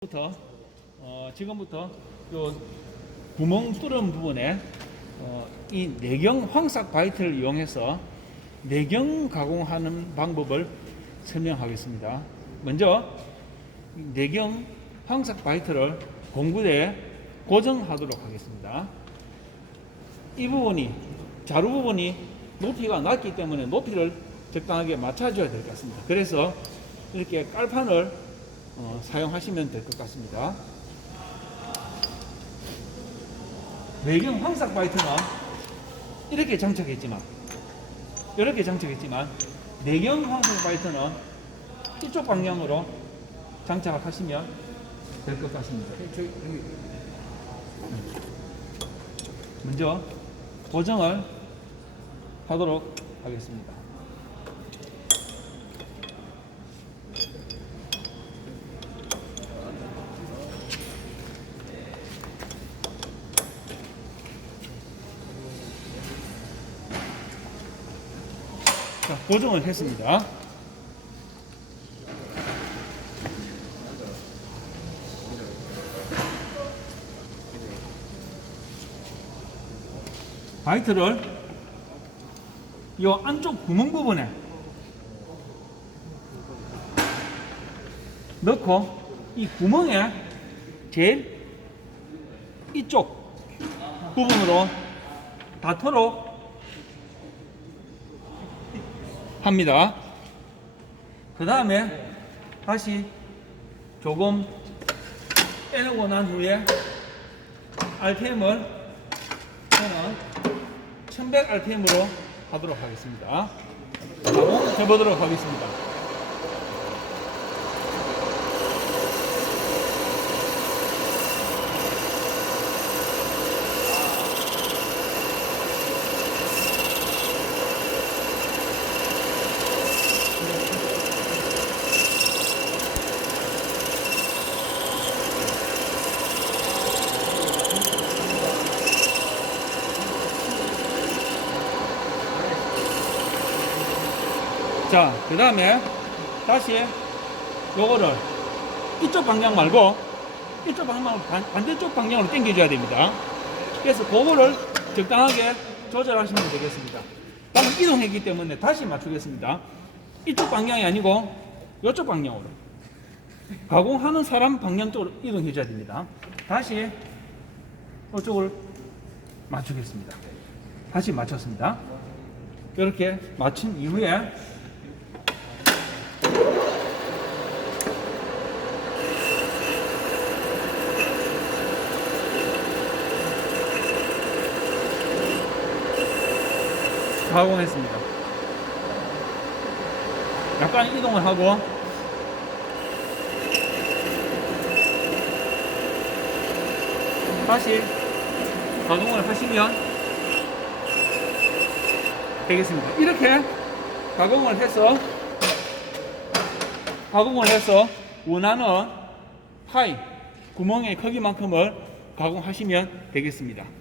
부터 어, 지금부터 요 구멍 뚫은 부분에 어, 이 내경 황삭 바이트를 이용해서 내경 가공하는 방법을 설명하겠습니다. 먼저 이 내경 황삭 바이트를 공구대에 고정하도록 하겠습니다. 이 부분이 자루 부분이 높이가 낮기 때문에 높이를 적당하게 맞춰줘야 될 것 같습니다. 그래서 이렇게 깔판을 어, 사용하시면 될 것 같습니다. 외경 황삭 바이트는 이렇게 장착했지만 이렇게 장착했지만 내경 황삭 바이트는 이쪽 방향으로 장착을 하시면 될 것 같습니다. 먼저 고정을 하도록 하겠습니다. 자, 고정을 했습니다. 바이트를 이 안쪽 구멍 부분에 넣고 이 구멍에 제일 이쪽 부분으로 닿도록 합니다. 그 다음에 다시 조금 빼내고 난 후에 RPM을 저는 1100 RPM으로 하도록 하겠습니다. 바로 해보도록 하겠습니다. 자, 그 다음에 다시 요거를 이쪽 방향 말고 이쪽 방향 반, 반대쪽 방향으로 당겨줘야 됩니다. 그래서 그거를 적당하게 조절하시면 되겠습니다. 방금 이동했기 때문에 다시 맞추겠습니다. 이쪽 방향이 아니고 이쪽 방향으로 가공하는 사람 방향 쪽으로 이동해 줘야 됩니다. 다시 이쪽을 맞추겠습니다. 다시 맞췄습니다. 이렇게 맞춘 이후에 가공했습니다. 약간 이동을 하고 다시 가공을 하시면 되겠습니다. 이렇게 가공을 해서 가공을 해서 원하는 파이 구멍의 크기만큼을 가공하시면 되겠습니다.